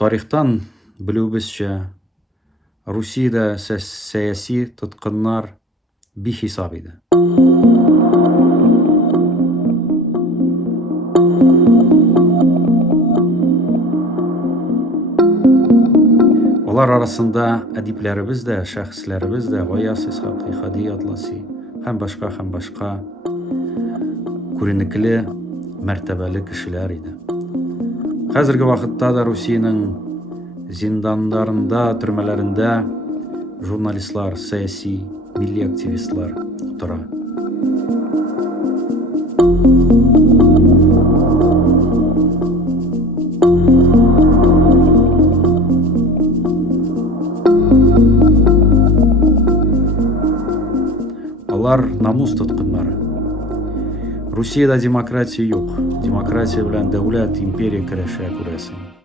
Тарихтан белүебезчә, Русиядә сәяси тоткыннар бихисап иде. Алар арасында әдипләребез дә, шәхесләребез дә, Гаяз Исхакый, Хади Атласи һәм башка күренекле, мәртәбәле кешеләр иде. Хәзерге вакытта да Русиянең зинданнарында, төрмәләрендә журналистлар, сәяси, милли активистлар утыра. Алар намус тоткыннары. Русиядә демократия юк. Демократия белән дәүләт, империя көрәшә, күрәсең.